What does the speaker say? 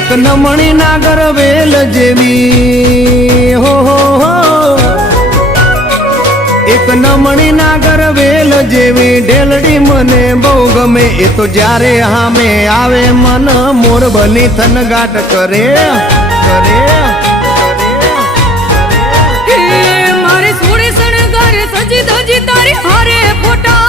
એક નમણી નાગર વેલ જેવી હો એક નમણી નાગર વેલ જેવી ઢેલડી મને બહુ ગમે એ તો જ્યારે હામે આવે મન મોર બની થનગાટ કરે કરે મારી સોળે શણગાર સજી ધજી તારી હારે ફોટા